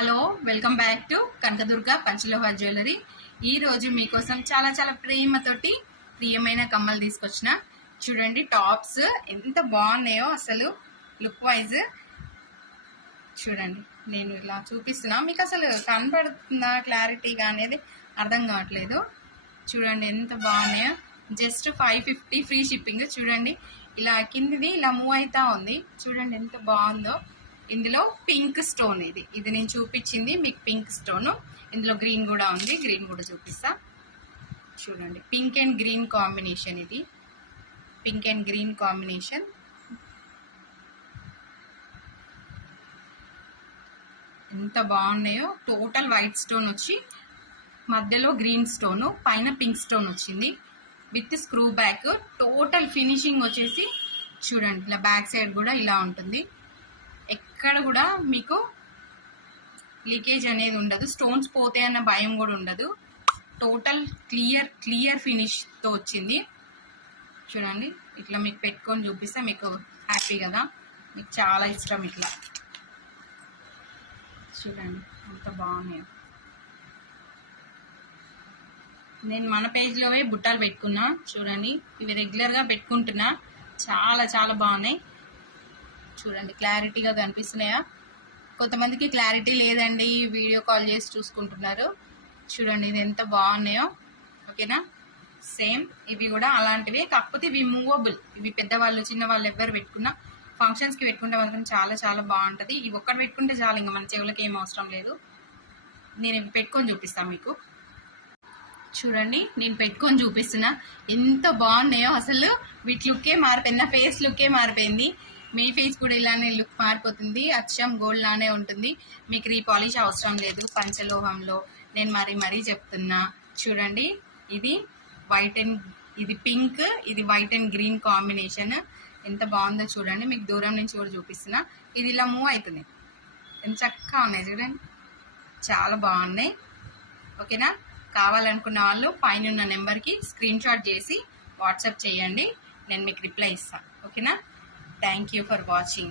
Hello, welcome back to Kanakadurga Panchaloha jewellery. ఈ రోజు మీకోసం చాలా చాలా ప్రేమతోటి ప్రియమైన కమ్మలు తీసుకొచ్చిన. చూడండి, టాప్స్ ఎంత బాగున్నాయో అసలు లుక్ వైజ్. చూడండి, నేను ఇలా చూపిస్తున్నా, మీకు అసలు కనపడుతుందా క్లారిటీగా అనేది అర్థం కావట్లేదు. చూడండి ఎంత బాగున్నాయో. Just 550 free shipping. చూడండి, ఇలా కిందిది ఇలా మూవ్ అవుతా ఉంది. చూడండి ఎంత బాగుందో. ఇందులో పింక్ స్టోన్, ఇది నేను చూపించింది మీకు పింక్ స్టోన్. ఇందులో గ్రీన్ కూడా ఉంది, గ్రీన్ కూడా చూపిస్తా. చూడండి, పింక్ అండ్ గ్రీన్ కాంబినేషన్. ఇది పింక్ అండ్ గ్రీన్ కాంబినేషన్. ఎంత బాగున్నాయో. టోటల్ వైట్ స్టోన్ వచ్చి మధ్యలో గ్రీన్ స్టోన్, పైన పింక్ స్టోన్ వచ్చింది with screw back. Total finishing వచ్చేసి చూడండి, ఇలా బ్యాక్ సైడ్ కూడా ఇలా ఉంటుంది. ఎక్కడ కూడా మీకు లీకేజ్ అనేది ఉండదు, స్టోన్స్ పోతే అన్న భయం కూడా ఉండదు. టోటల్ క్లియర్ ఫినిష్తో వచ్చింది. చూడండి, ఇట్లా మీకు పెట్టుకొని చూపిస్తే మీకు హ్యాపీ కదా, మీకు చాలా ఇష్టం ఇట్లా. చూడండి ఎంత బాగున్నాయో. నేను మన పేజ్లోవే బుట్టాలు పెట్టుకున్నా. చూడండి, ఇవి రెగ్యులర్గా పెట్టుకుంటున్నా. చాలా చాలా బాగున్నాయి. చూడండి, క్లారిటీగా కనిపిస్తున్నాయా? కొంతమందికి క్లారిటీ లేదండి, వీడియో కాల్ చేసి చూసుకుంటున్నారు. చూడండి ఇది ఎంత బాగున్నాయో. ఓకేనా? సేమ్ ఇవి కూడా అలాంటివి, కాకపోతే ఇవి మూవబుల్. ఇవి పెద్దవాళ్ళు చిన్నవాళ్ళు ఎవరు పెట్టుకున్నా ఫంక్షన్స్కి పెట్టుకుంటే మాత్రం చాలా చాలా బాగుంటుంది. ఇవి ఒక్కటి పెట్టుకుంటే చాలు, ఇంకా మన చెవులకి ఏం అవసరం లేదు. నేను ఇవి పెట్టుకొని చూపిస్తాను మీకు. చూడండి, నేను పెట్టుకొని చూపిస్తున్నా, ఎంత బాగున్నాయో. అసలు వీటి లుక్కే మారిపోయింది, నా ఫేస్ లుక్కే మారిపోయింది. మీ ఫేస్ కూడా ఇలానే లుక్ మారిపోతుంది, అచ్చం గోల్డ్ లానే ఉంటుంది. మీకు రీపాలిష్ అవసరం లేదు పంచలోహంలో. నేను మరీ చెప్తున్నా. చూడండి, ఇది వైట్ అండ్ ఇది పింక్, ఇది వైట్ అండ్ గ్రీన్ కాంబినేషన్. ఎంత బాగుందో చూడండి, మీకు దూరం నుంచి కూడా చూపిస్తున్నా. ఇది ఇలా మూవ్ అవుతుంది, ఎంత చక్కగా ఉన్నాయి చూడండి, చాలా బాగున్నాయి. ఓకేనా? కావాలనుకున్న వాళ్ళు పైన ఉన్న నెంబర్కి స్క్రీన్ షాట్ చేసి వాట్సాప్ చేయండి, నేను మీకు రిప్లై ఇస్తాను. ఓకేనా? Thank you for watching.